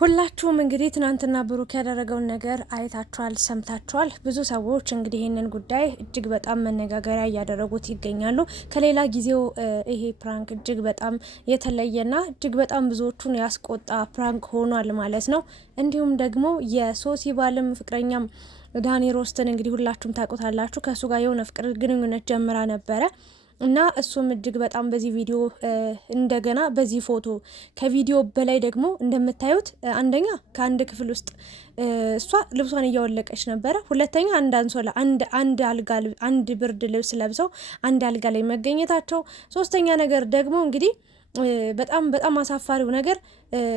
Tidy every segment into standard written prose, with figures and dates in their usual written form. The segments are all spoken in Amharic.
ሁላችሁም እንግዲህ ትናንትና ብሩክ ያደረገውን ነገር አይታችኋል፣ ሰምታችኋል። ብዙ ሰዎች እንግዲህ ይህንን ጉዳይ እጅግ በጣም መነጋገሪያ እያደረጉት ይገኛሉ። ከሌላ ጊዜው ይሄ ፕራንክ እጅግ በጣም የተለየና እጅግ በጣም ብዙዎቹን ያስቆጣ ፕራንክ ሆኗል ማለት ነው። እንዲሁም ደግሞ የሶሲ ባልም ፍቅረኛም ዳኒ ሮስትን እንግዲህ ሁላችሁም ታውቁታላችሁ። ከእሱ ጋር የሆነ ፍቅር ግንኙነት ጀምራ ነበረ እና እሱም እጅግ በጣም በዚህ ቪዲዮ እንደገና በዚህ ፎቶ ከቪዲዮ በላይ ደግሞ እንደምታዩት አንደኛ ከአንድ ክፍል ውስጥ እሷ ልብሷን እያወለቀች ነበረ። ሁለተኛ አንድ አንሶላ አንድ ብርድ ልብስ ለብሰው አንድ አልጋ ላይ መገኘታቸው። ሶስተኛ ነገር ደግሞ እንግዲህ በጣም አሳፋሪው ነገር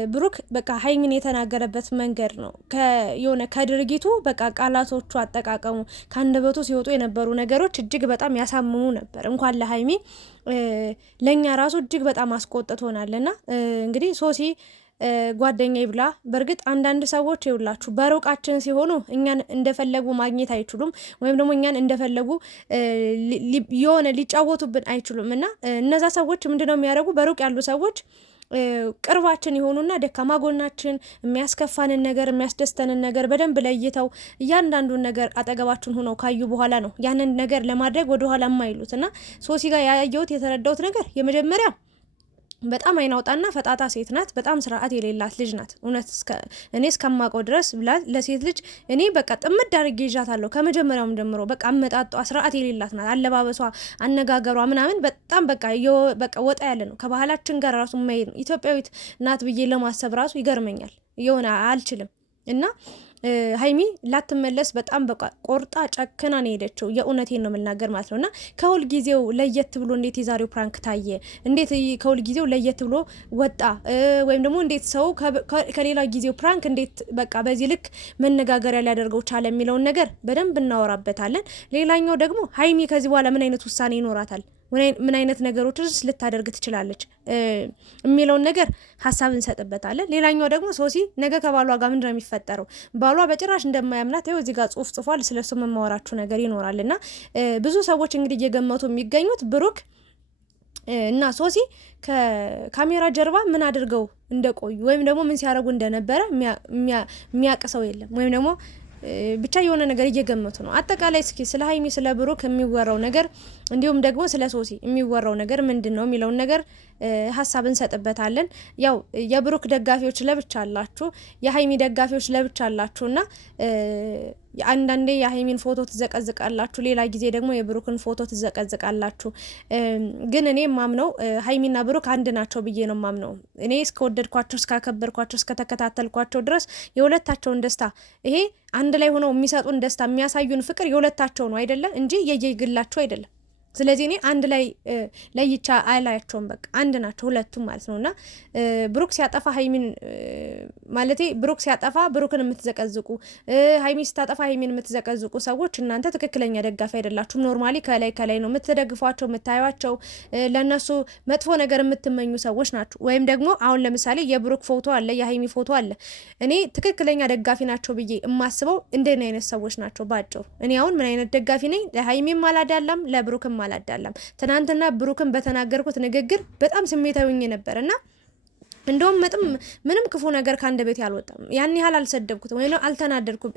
ብሩክ በቃ ሀይሚን የተናገረበት መንገድ ነው። የሆነ ከድርጊቱ በቃ ቃላቶቹ አጠቃቀሙ ከአንደበቱ ሲወጡ የነበሩ ነገሮች እጅግ በጣም ያሳምሙ ነበር። እንኳን ለሀይሚ ለእኛ ራሱ እጅግ በጣም አስቆጥቶናልና እንግዲህ ሶሲ ጓደኛ ይብላ። በእርግጥ አንዳንድ ሰዎች ይውላችሁ በሩቃችን ሲሆኑ እኛን እንደፈለጉ ማግኘት አይችሉም፣ ወይም ደግሞ እኛን እንደፈለጉ የሆነ ሊጫወቱብን አይችሉም። እና እነዛ ሰዎች ምንድነው የሚያደርጉ? በሩቅ ያሉ ሰዎች ቅርባችን የሆኑና ደካማ ጎናችን የሚያስከፋንን ነገር የሚያስደስተንን ነገር በደንብ ለይተው እያንዳንዱን ነገር አጠገባችን ሆነው ካዩ በኋላ ነው ያንን ነገር ለማድረግ ወደኋላ የማይሉት። እና ሶሲ ጋር ያየሁት የተረዳሁት ነገር የመጀመሪያ በጣም አይናውጣና ፈጣጣ ሴት ናት። በጣም ስርዓት የሌላት ልጅ ናት። እውነት እኔ እስከማውቀው ድረስ ለሴት ልጅ እኔ በቃ ጥምድ አድርጌ ይዣታለሁ ከመጀመሪያውም ጀምሮ። በቃ አመጣጧ ስርዓት የሌላት ናት። አለባበሷ፣ አነጋገሯ ምናምን በጣም በቃ ወጣ ያለ ነው። ከባህላችን ጋር ራሱ የማይሄድ ነው። ኢትዮጵያዊት ናት ብዬ ለማሰብ ራሱ ይገርመኛል። የሆነ አልችልም። እና ሀይሚ ላትመለስ በጣም በቃ ቆርጣ ጨክና ነው ሄደችው። የእውነቴን ነው የምናገር ማለት ነው። እና ከሁል ጊዜው ለየት ብሎ እንዴት የዛሬው ፕራንክ ታየ? እንዴት ከሁል ጊዜው ለየት ብሎ ወጣ? ወይም ደግሞ እንዴት ሰው ከሌላ ጊዜው ፕራንክ እንዴት በቃ በዚህ ልክ መነጋገሪያ ሊያደርገው ቻለ የሚለውን ነገር በደንብ እናወራበታለን። ሌላኛው ደግሞ ሀይሚ ከዚህ በኋላ ምን አይነት ውሳኔ ይኖራታል? ምን አይነት ነገሮችስ ልታደርግ ትችላለች የሚለውን ነገር ሀሳብ እንሰጥበታለን። ሌላኛው ደግሞ ሶሲ ነገ ከባሏ ጋር ምንድን ነው የሚፈጠረው? ባሏ በጭራሽ እንደማያምናት ይኸው እዚህ ጋር ጽሁፍ ጽፏል። ስለሱ የማወራችሁ ነገር ይኖራል እና ብዙ ሰዎች እንግዲህ እየገመቱ የሚገኙት ብሩክ እና ሶሲ ከካሜራ ጀርባ ምን አድርገው እንደቆዩ ወይም ደግሞ ምን ሲያደርጉ እንደነበረ የሚያውቅ ሰው የለም። ወይም ደግሞ ብቻ የሆነ ነገር እየገመቱ ነው። አጠቃላይ እስኪ ስለ ሀይሚ ስለ ብሩክ የሚወራው ነገር እንዲሁም ደግሞ ስለ ሶሲ የሚወራው ነገር ምንድን ነው የሚለውን ነገር ሀሳብ እንሰጥበታለን። ያው የብሩክ ደጋፊዎች ለብቻ አላችሁ፣ የሀይሚ ደጋፊዎች ለብቻ አላችሁ እና አንዳንዴ የሀይሚን ፎቶ ትዘቀዝቃላችሁ፣ ሌላ ጊዜ ደግሞ የብሩክን ፎቶ ትዘቀዝቃላችሁ። ግን እኔ ማምነው ሀይሚና ብሩክ አንድ ናቸው ብዬ ነው ማምነው። እኔ እስከወደድኳቸው፣ እስካከበርኳቸው፣ እስከተከታተልኳቸው ድረስ የሁለታቸውን ደስታ ይሄ አንድ ላይ ሆነው የሚሰጡን ደስታ የሚያሳዩን ፍቅር የሁለታቸው ነው አይደለ እንጂ የየግላቸው አይደለም። ስለዚህ እኔ አንድ ላይ ለይቻ አላያቸውም። በቃ አንድ ናቸው ሁለቱም ማለት ነውና ብሩክ ሲያጠፋ ሀይሚን ማለቴ ብሩክ ሲያጠፋ ብሩክን የምትዘቀዝቁ ሀይሚ ስታጠፋ ሀይሚን የምትዘቀዝቁ ሰዎች እናንተ ትክክለኛ ደጋፊ አይደላችሁም። ኖርማሊ ከላይ ነው የምትደግፏቸው፣ የምታዩቸው፣ ለነሱ መጥፎ ነገር የምትመኙ ሰዎች ናቸው። ወይም ደግሞ አሁን ለምሳሌ የብሩክ ፎቶ አለ፣ የሀይሚ ፎቶ አለ። እኔ ትክክለኛ ደጋፊ ናቸው ብዬ የማስበው እንደኔ አይነት ሰዎች ናቸው ባጭሩ። እኔ አሁን ምን አይነት ደጋፊ ነኝ? ለሀይሚም አላዳላም፣ ለብሩክም አላዳላም። ትናንትና ብሩክን በተናገርኩት ንግግር በጣም ስሜታዊ ነበር እና እንደውም ምንም ክፉ ነገር ከአንድ ቤት ያልወጣም። ያን ያህል አልሰደብኩትም ወይ ነው አልተናደድኩም፣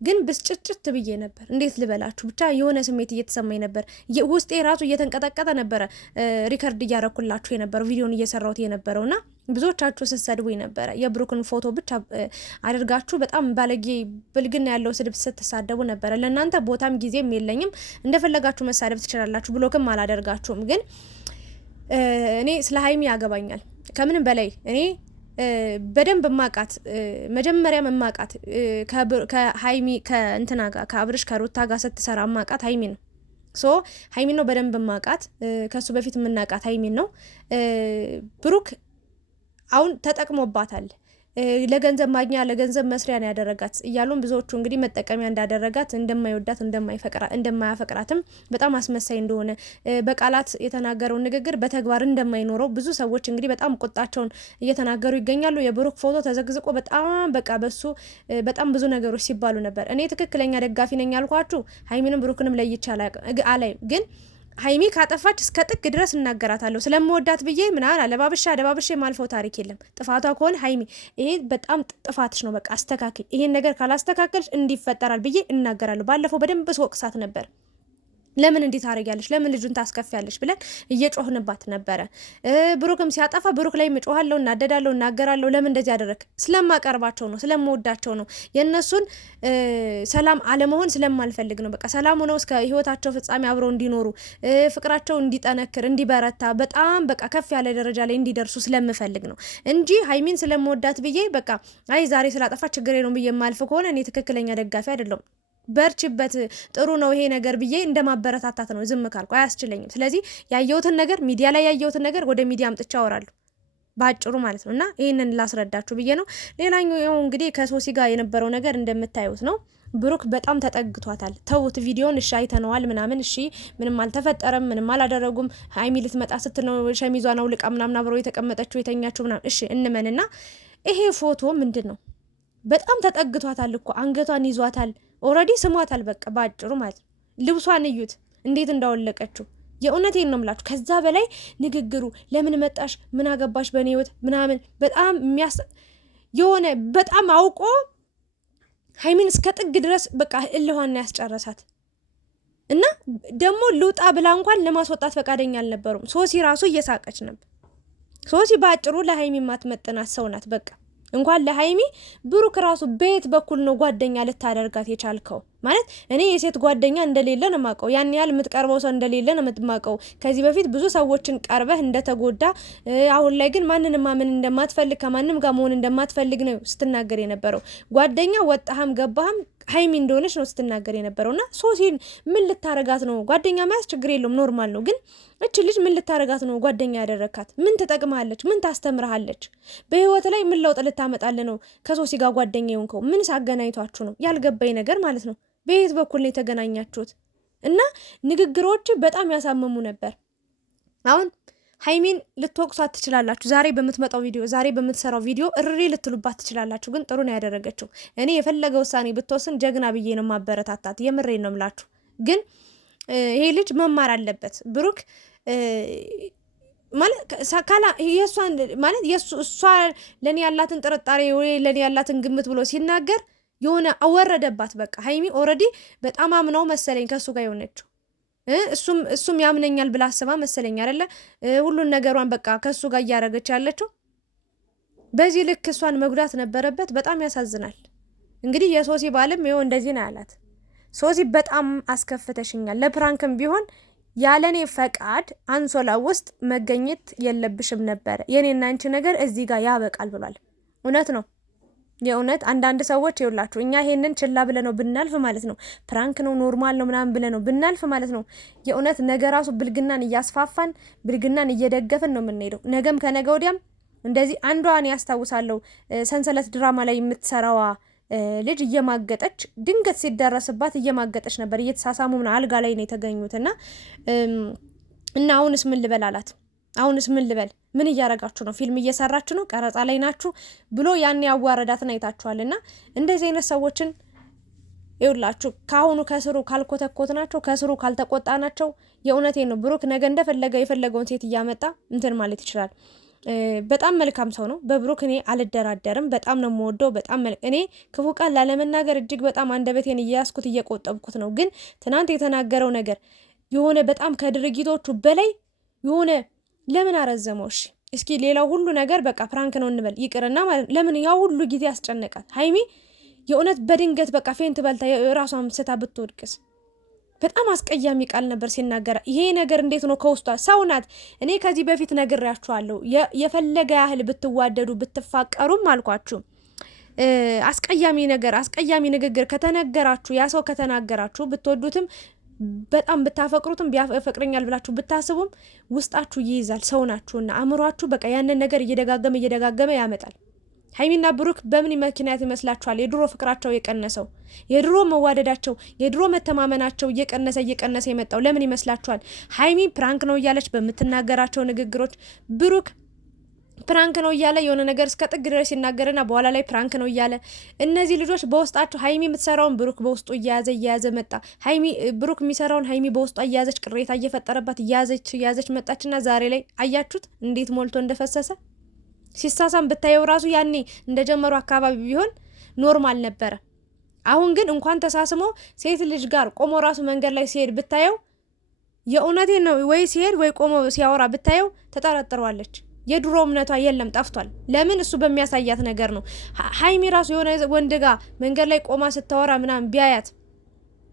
ግን ብስጭጭት ብዬ ነበር። እንዴት ልበላችሁ? ብቻ የሆነ ስሜት እየተሰማኝ ነበር። ውስጤ ራሱ እየተንቀጠቀጠ ነበረ። ሪከርድ እያረኩላችሁ የነበረው ቪዲዮን እየሰራሁት የነበረውና ብዙዎቻችሁ ስትሰድቡኝ ነበረ። የብሩክን ፎቶ ብቻ አድርጋችሁ በጣም ባለጌ ብልግና ያለው ስድብ ስትሳደቡ ነበረ። ለእናንተ ቦታም ጊዜም የለኝም፣ እንደፈለጋችሁ መሳደብ ትችላላችሁ። ብሎክም አላደርጋችሁም። ግን እኔ ስለ ሀይሚ ያገባኛል ከምንም በላይ እኔ በደንብ ማቃት መጀመሪያም ማቃት ከሀይሚ ከእንትና ጋር ከአብርሽ ከሩታ ጋር ስትሰራ ማቃት ሀይሚ ነው። ሀይሚ ነው በደንብ ማቃት። ከሱ በፊት የምናቃት ሀይሚ ነው። ብሩክ አሁን ተጠቅሞባታል። ለገንዘብ ማግኛ ለገንዘብ መስሪያ ነው ያደረጋት እያሉን ብዙዎቹ እንግዲህ መጠቀሚያ እንዳደረጋት፣ እንደማይወዳት፣ እንደማያፈቅራትም በጣም አስመሳይ እንደሆነ በቃላት የተናገረው ንግግር በተግባር እንደማይኖረው ብዙ ሰዎች እንግዲህ በጣም ቁጣቸውን እየተናገሩ ይገኛሉ። የብሩክ ፎቶ ተዘግዝቆ በጣም በቃ በሱ በጣም ብዙ ነገሮች ሲባሉ ነበር። እኔ ትክክለኛ ደጋፊ ነኝ ያልኳችሁ ሀይሚንም ብሩክንም ለይቼ አላይም። ግን ሀይሚ ካጠፋች እስከ ጥግ ድረስ እናገራታለሁ ስለምወዳት ብዬ ምናምን አለባብሼ ማልፈው ታሪክ የለም። ጥፋቷ ከሆነ ሀይሚ ይሄ በጣም ጥፋትሽ ነው፣ በቃ አስተካክል፣ ይሄን ነገር ካላስተካከልሽ እንዲፈጠራል ብዬ እናገራለሁ። ባለፈው በደንብ ስወቅሳት ነበር። ለምን እንዴት ታረጊያለሽ? ለምን ልጁን ታስከፊያለሽ? ብለን እየጮህንባት ነበረ። ብሩክም ሲያጠፋ ብሩክ ላይ እጮሃለሁ፣ እናደዳለሁ፣ እናገራለሁ። ለምን እንደዚህ ያደረክ? ስለማቀርባቸው ነው፣ ስለምወዳቸው ነው። የነሱን ሰላም አለመሆን ስለማልፈልግ ነው። በቃ ሰላም ሆነው እስከ ህይወታቸው ፍጻሜ አብረው እንዲኖሩ፣ ፍቅራቸው እንዲጠነክር፣ እንዲበረታ፣ በጣም በቃ ከፍ ያለ ደረጃ ላይ እንዲደርሱ ስለምፈልግ ነው እንጂ ሀይሚን ስለምወዳት ብዬ በቃ አይ ዛሬ ስላጠፋ ችግር ነው ብዬ የማልፍ ከሆነ እኔ ትክክለኛ ደጋፊ አይደለም። በርችበት ጥሩ ነው ይሄ ነገር ብዬ እንደማበረታታት ነው ዝም ካልኩ አያስችለኝም። ስለዚህ ያየሁትን ነገር ሚዲያ ላይ ያየሁትን ነገር ወደ ሚዲያ አምጥቻ አወራለሁ ባጭሩ ማለት ነው። እና ይሄንን ላስረዳችሁ ብዬ ነው። ሌላኛው እንግዲህ ከሶሲ ጋር የነበረው ነገር እንደምታዩት ነው። ብሩክ በጣም ተጠግቷታል። ተውት ቪዲዮን እሺ አይተነዋል ምናምን እሺ ምንም አልተፈጠረም፣ ምንም አላደረጉም። ሀይሚ ልትመጣ ስትል ነው ሸሚዟን አውልቃ ምናምን አብረው የተቀመጠችው የተኛችው ምናምን እሺ እንመንና ይሄ ፎቶ ምንድን ነው? በጣም ተጠግቷታል እኮ አንገቷን ይዟታል። ኦልሬዲ ስሟታል። በቃ ባጭሩ ማለት ነው። ልብሷን እዩት እንዴት እንዳወለቀችው። የእውነቴን ነው የምላችሁ። ከዛ በላይ ንግግሩ ለምን መጣሽ፣ ምን አገባሽ በእኔ ህይወት ምናምን በጣም የሆነ በጣም አውቆ ሀይሚን እስከ ጥግ ድረስ በቃ እልኋና ያስጨረሳት እና ደግሞ ልውጣ ብላ እንኳን ለማስወጣት ፈቃደኛ አልነበሩም። ሶሲ ራሱ እየሳቀች ነበር። ሶሲ ባጭሩ ለሀይሚ ማትመጥናት ሰው ናት። በቃ እንኳን ለሀይሚ ብሩክ ራሱ በየት በኩል ነው ጓደኛ ልታደርጋት የቻልከው? ማለት እኔ የሴት ጓደኛ እንደሌለ ነው የማውቀው። ያን ያህል የምትቀርበው ሰው እንደሌለ ነው የምትማቀው። ከዚህ በፊት ብዙ ሰዎችን ቀርበህ እንደተጎዳ፣ አሁን ላይ ግን ማንንም ማመን እንደማትፈልግ ከማንም ጋር መሆን እንደማትፈልግ ነው ስትናገር የነበረው። ጓደኛ ወጣህም ገባህም ሀይሚ እንደሆነች ነው ስትናገር የነበረውና ሶሲን ምን ልታረጋት ነው? ጓደኛ ማለት ችግር የለውም ኖርማል ነው። ግን እች ልጅ ምን ልታረጋት ነው ጓደኛ ያደረካት? ምን ትጠቅማለች? ምን ታስተምርሃለች? በህይወት ላይ ምን ለውጥ ልታመጣል ነው ከሶሲ ጋር ጓደኛ የሆንከው? ምን ሳገናኝቷችሁ ነው? ያልገባኝ ነገር ማለት ነው። በየት በኩል ነው የተገናኛችሁት? እና ንግግሮች በጣም ያሳመሙ ነበር። አሁን ሀይሚን ልትወቅሷት ትችላላችሁ። ዛሬ በምትመጣው ቪዲዮ፣ ዛሬ በምትሰራው ቪዲዮ እሪ ልትሉባት ትችላላችሁ። ግን ጥሩ ነው ያደረገችው። እኔ የፈለገ ውሳኔ ብትወስን ጀግና ብዬ ነው ማበረታታት። የምሬን ነው ምላችሁ። ግን ይሄ ልጅ መማር አለበት ብሩክ ማለት የእሷን ማለት እሷ ለእኔ ያላትን ጥርጣሬ ወይ ለእኔ ያላትን ግምት ብሎ ሲናገር የሆነ አወረደባት። በቃ ሀይሚ ኦልሬዲ በጣም አምነው መሰለኝ ከእሱ ጋር የሆነችው እሱም ያምነኛል ብላ አስባ መሰለኝ አይደለ ሁሉን ነገሯን በቃ ከሱ ጋር እያደረገች ያለችው። በዚህ ልክ እሷን መጉዳት ነበረበት። በጣም ያሳዝናል። እንግዲህ የሶሲ ባልም ይኸው እንደዚህ ነው ያላት። ሶሲ በጣም አስከፍተሽኛል፣ ለፕራንክም ቢሆን ያለኔ ፈቃድ አንሶላ ውስጥ መገኘት የለብሽም ነበረ፣ የኔና አንቺ ነገር እዚህ ጋር ያበቃል ብሏል። እውነት ነው። የእውነት አንዳንድ ሰዎች ይውላችሁ እኛ ይሄንን ችላ ብለ ነው ብናልፍ ማለት ነው ፕራንክ ነው ኖርማል ነው ምናምን ብለ ነው ብናልፍ ማለት ነው የእውነት ነገ ራሱ ብልግናን እያስፋፋን ብልግናን እየደገፍን ነው የምንሄደው። ነገም ከነገ ወዲያም እንደዚህ አንዷን ያስታውሳለሁ ሰንሰለት ድራማ ላይ የምትሰራዋ ልጅ እየማገጠች ድንገት ሲደረስባት እየማገጠች ነበር። እየተሳሳሙ ምን አልጋ ላይ ነው የተገኙትና እና አሁንስ ምን ልበል አላት። አሁንስ ምን ልበል? ምን እያረጋችሁ ነው? ፊልም እየሰራችሁ ነው? ቀረጻ ላይ ናችሁ ብሎ ያን ያዋረዳትን አይታችኋልና እንደዚህ አይነት ሰዎችን ይውላችሁ ካሁኑ ከስሩ ካልኮተኮት ናቸው ከስሩ ካልተቆጣ ናቸው። የእውነቴን ነው። ብሩክ ነገ እንደፈለገ የፈለገውን ሴት እያመጣ እንትን ማለት ይችላል። በጣም መልካም ሰው ነው። በብሩክ እኔ አልደራደርም። በጣም ነው የምወደው። በጣም እኔ ክፉ ቃል ላለመናገር እጅግ በጣም አንደበቴን እያያዝኩት እየቆጠብኩት ነው። ግን ትናንት የተናገረው ነገር የሆነ በጣም ከድርጊቶቹ በላይ የሆነ ለምን አረዘመው? እሺ እስኪ ሌላው ሁሉ ነገር በቃ ፕራንክ ነው እንበል ይቅርና ማለት ለምን ያ ሁሉ ጊዜ ያስጨነቃት? ሀይሚ የእውነት በድንገት በቃ ፌንት በልታ ራሷን ስታ ብትወድቅስ? በጣም አስቀያሚ ቃል ነበር ሲናገር። ይሄ ነገር እንዴት ነው ከውስጧ? ሰው ናት። እኔ ከዚህ በፊት ነግሬያችኋለሁ። የፈለገ ያህል ብትዋደዱ ብትፋቀሩም አልኳችሁ አስቀያሚ ንግግር ከተነገራችሁ ያ ሰው ከተናገራችሁ ብትወዱትም በጣም ብታፈቅሩትም ቢያፈቅረኛል ብላችሁ ብታስቡም ውስጣችሁ ይይዛል። ሰው ናችሁና አእምሯችሁ በቃ ያንን ነገር እየደጋገመ ያመጣል። ሀይሚና ብሩክ በምን ምክንያት ይመስላችኋል የድሮ ፍቅራቸው የቀነሰው? የድሮ መዋደዳቸው፣ የድሮ መተማመናቸው እየቀነሰ የመጣው ለምን ይመስላችኋል? ሀይሚ ፕራንክ ነው እያለች በምትናገራቸው ንግግሮች፣ ብሩክ ፕራንክ ነው እያለ የሆነ ነገር እስከ ጥግ ድረስ ይናገርና በኋላ ላይ ፕራንክ ነው እያለ እነዚህ ልጆች በውስጣቸው ሀይሚ የምትሰራውን ብሩክ በውስጡ እያያዘ መጣ። ብሩክ የሚሰራውን ሀይሚ በውስጧ እያያዘች ቅሬታ እየፈጠረባት እያያዘች መጣችና ዛሬ ላይ አያችሁት እንዴት ሞልቶ እንደፈሰሰ። ሲሳሳም ብታየው ራሱ ያኔ እንደጀመሩ አካባቢ ቢሆን ኖርማል ነበረ። አሁን ግን እንኳን ተሳስሞ ሴት ልጅ ጋር ቆሞ ራሱ መንገድ ላይ ሲሄድ ብታየው የእውነቴን ነው ወይ ሲሄድ ወይ ቆሞ ሲያወራ ብታየው ተጠረጥረዋለች። የድሮ እምነቷ የለም ጠፍቷል። ለምን? እሱ በሚያሳያት ነገር ነው። ሀይሚ ራሱ የሆነ ወንድ ጋር መንገድ ላይ ቆማ ስታወራ ምናምን ቢያያት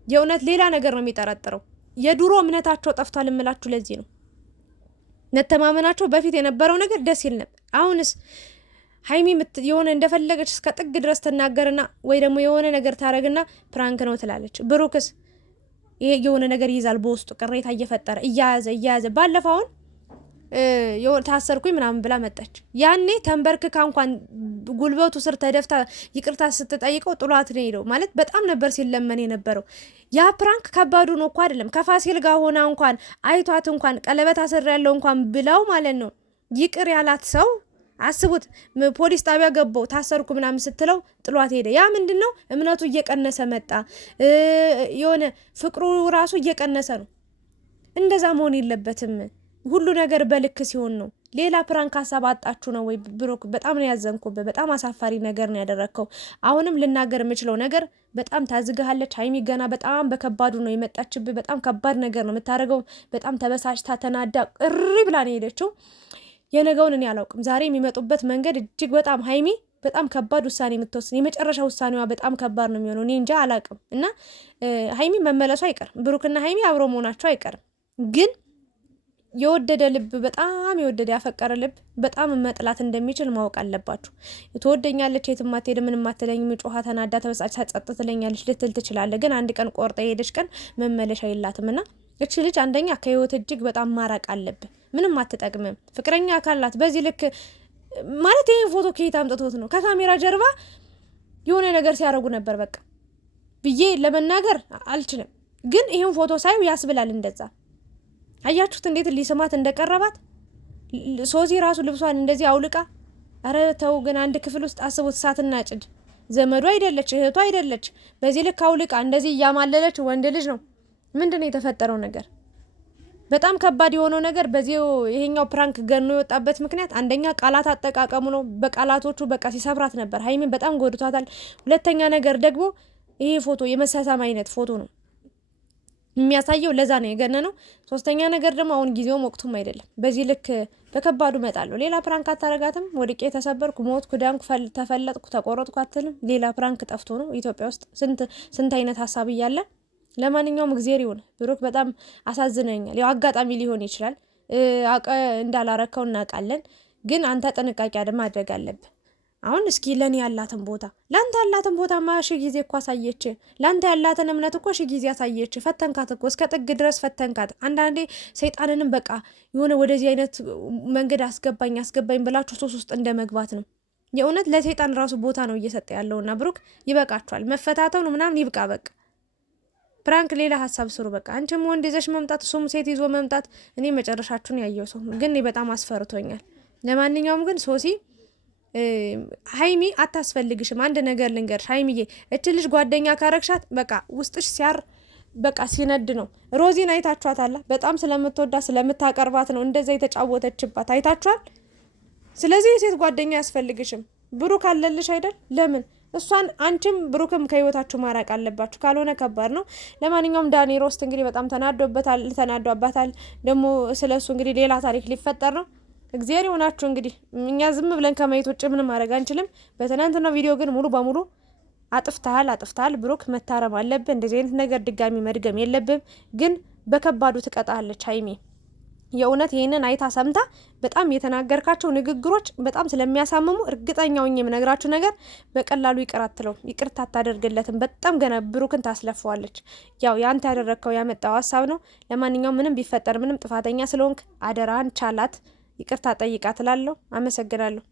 የእውነት ሌላ ነገር ነው የሚጠረጥረው። የድሮ እምነታቸው ጠፍቷል እምላችሁ ለዚህ ነው። መተማመናቸው በፊት የነበረው ነገር ደስ ይል ነበር። አሁንስ ሀይሚ የሆነ እንደፈለገች እስከ ጥግ ድረስ ትናገርና ወይ ደግሞ የሆነ ነገር ታረግና ፕራንክ ነው ትላለች። ብሩክስ ይሄ የሆነ ነገር ይዛል በውስጡ ቅሬታ እየፈጠረ እያያዘ ባለፈውን ታሰርኩኝ ምናምን ብላ መጣች። ያኔ ተንበርክካ እንኳን ጉልበቱ ስር ተደፍታ ይቅርታ ስትጠይቀው ጥሏት ነው ሄደው። ማለት በጣም ነበር ሲለመን የነበረው። ያ ፕራንክ ከባዱ ነው እኮ አይደለም። ከፋሲል ጋር ሆና እንኳን አይቷት እንኳን ቀለበት አስር ያለው እንኳን ብለው ማለት ነው ይቅር ያላት ሰው አስቡት። ፖሊስ ጣቢያ ገባው ታሰርኩ ምናምን ስትለው ጥሏት ሄደ። ያ ምንድነው? እምነቱ እየቀነሰ መጣ። የሆነ ፍቅሩ ራሱ እየቀነሰ ነው። እንደዛ መሆን የለበትም። ሁሉ ነገር በልክ ሲሆን ነው። ሌላ ፕራንክ ሀሳብ አጣችሁ ነው ወይ? ብሩክ በጣም ነው ያዘንኩብህ። በጣም አሳፋሪ ነገር ነው ያደረግከው። አሁንም ልናገር የምችለው ነገር በጣም ታዝግሃለች ሀይሚ። ገና በጣም በከባዱ ነው የመጣችብህ። በጣም ከባድ ነገር ነው የምታደርገው። በጣም ተበሳጭታ ተናዳ ቅሪ ብላ ነው የሄደችው። የነገውን እኔ አላውቅም። ዛሬ የሚመጡበት መንገድ እጅግ በጣም ሀይሚ በጣም ከባድ ውሳኔ የምትወስን የመጨረሻ ውሳኔዋ በጣም ከባድ ነው የሚሆነው። እኔ እንጃ አላውቅም። እና ሀይሚ መመለሱ አይቀርም። ብሩክና ሀይሚ አብሮ መሆናቸው አይቀርም። ግን የወደደ ልብ በጣም የወደደ ያፈቀረ ልብ በጣም መጥላት እንደሚችል ማወቅ አለባችሁ። ትወደኛለች የትም አትሄድም ምንም አትለኝም ጮኻ ተናዳ ተበሳጭታ ጸጥ ትለኛለች ልትል ትችላለህ። ግን አንድ ቀን ቆርጣ የሄደች ቀን መመለሻ የላትም። እና እቺ ልጅ አንደኛ ከህይወት እጅግ በጣም ማራቅ አለብህ። ምንም አትጠቅምም። ፍቅረኛ አካላት በዚህ ልክ ማለት ይሄን ፎቶ ከየት አምጥቶት ነው? ከካሜራ ጀርባ የሆነ ነገር ሲያደርጉ ነበር በቃ ብዬ ለመናገር አልችልም። ግን ይሄን ፎቶ ሳይው ያስብላል እንደዛ። አያችሁት እንዴት ሊስማት እንደቀረባት? ሶሲ ራሱ ልብሷን እንደዚህ አውልቃ። አረ ተው ግን አንድ ክፍል ውስጥ አስቡት። እሳትና ጭድ ዘመዱ አይደለች እህቱ አይደለች። በዚህ ልክ አውልቃ እንደዚህ እያማለለች ወንድ ልጅ ነው። ምንድነው የተፈጠረው ነገር? በጣም ከባድ የሆነው ነገር በዚህ ይሄኛው ፕራንክ ገኖ የወጣበት ምክንያት አንደኛ ቃላት አጠቃቀሙ ነው። በቃላቶቹ በቃ ሲሰብራት ነበር። ሀይሚን በጣም ጎድቷታል። ሁለተኛ ነገር ደግሞ ይሄ ፎቶ የመሳሳም አይነት ፎቶ ነው የሚያሳየው። ለዛ ነው የገነነው። ሶስተኛ ነገር ደግሞ አሁን ጊዜውም ወቅቱም አይደለም። በዚህ ልክ በከባዱ እመጣለሁ። ሌላ ፕራንክ አታረጋትም። ወድቄ ተሰበርኩ፣ ሞትኩ፣ ዳንኩ፣ ተፈለጥኩ፣ ተቆረጥኩ አትልም። ሌላ ፕራንክ ጠፍቶ ነው ኢትዮጵያ ውስጥ ስንት አይነት ሀሳብ እያለ። ለማንኛውም እግዜር ይሁን። ብሩክ በጣም አሳዝነኛል። ያው አጋጣሚ ሊሆን ይችላል እንዳላረከው እናውቃለን። ግን አንተ ጥንቃቄ ማድረግ አለብህ። አሁን እስኪ ለኔ ያላትን ቦታ ላንተ ያላትን ቦታ ማሽ ጊዜ እኮ አሳየች። ላንተ ያላትን እምነት እኮ ጊዜ አሳየች። ፈተንካት እኮ እስከ ጥግ ድረስ ፈተንካት። አንዳንዴ ሰይጣንንም በቃ የሆነ ወደዚህ አይነት መንገድ አስገባኝ ብላችሁ ሶስ ውስጥ እንደመግባት ነው። የእውነት ለሰይጣን ራሱ ቦታ ነው እየሰጠ ያለውና ብሩክ ይበቃችኋል። መፈታተው ነው ምናምን ይብቃ በቃ። ፕራንክ ሌላ ሀሳብ ስሩ በቃ። አንቺም ወንድ ይዘሽ መምጣት እሱም ሴት ይዞ መምጣት። እኔ መጨረሻችሁን ያየው ሰው ግን በጣም አስፈርቶኛል። ለማንኛውም ግን ሶሲ ሀይሚ አታስፈልግሽም። አንድ ነገር ልንገርሽ ሀይሚዬ፣ እች ልጅ ጓደኛ ካረግሻት በቃ ውስጥሽ ሲያር በቃ ሲነድ ነው። ሮዚን አይታችኋታል። በጣም ስለምትወዳ ስለምታቀርባት ነው እንደዛ የተጫወተችባት አይታችኋል። ስለዚህ የሴት ጓደኛ ያስፈልግሽም። ብሩክ አለልሽ አይደል? ለምን እሷን አንቺም ብሩክም ከህይወታችሁ ማራቅ አለባችሁ፣ ካልሆነ ከባድ ነው። ለማንኛውም ዳኒ ሮስት እንግዲህ በጣም ተናዶባታል። ደግሞ ስለሱ እንግዲህ ሌላ ታሪክ ሊፈጠር ነው። እግዚአብሔር ይሆናችሁ እንግዲህ። እኛ ዝም ብለን ከማየት ውጭ ምንም ማድረግ አንችልም። በትናንትናው ቪዲዮ ግን ሙሉ በሙሉ አጥፍታል። ብሩክ መታረም አለብህ። እንደዚህ አይነት ነገር ድጋሚ መድገም የለብም። ግን በከባዱ ትቀጣለች ሀይሚ። የእውነት ይህንን አይታ ሰምታ በጣም የተናገርካቸው ንግግሮች በጣም ስለሚያሳምሙ እርግጠኛው የምነግራችሁ ነገር በቀላሉ ይቅርታ አታደርግለትም። በጣም ገና ብሩክን ታስለፈዋለች። ያው ያንተ ያደረግከው ያመጣው ሀሳብ ነው። ለማንኛውም ምንም ቢፈጠር ምንም ጥፋተኛ ስለሆንክ አደራን ቻላት፣ ይቅርታ ጠይቃት እላለሁ። አመሰግናለሁ።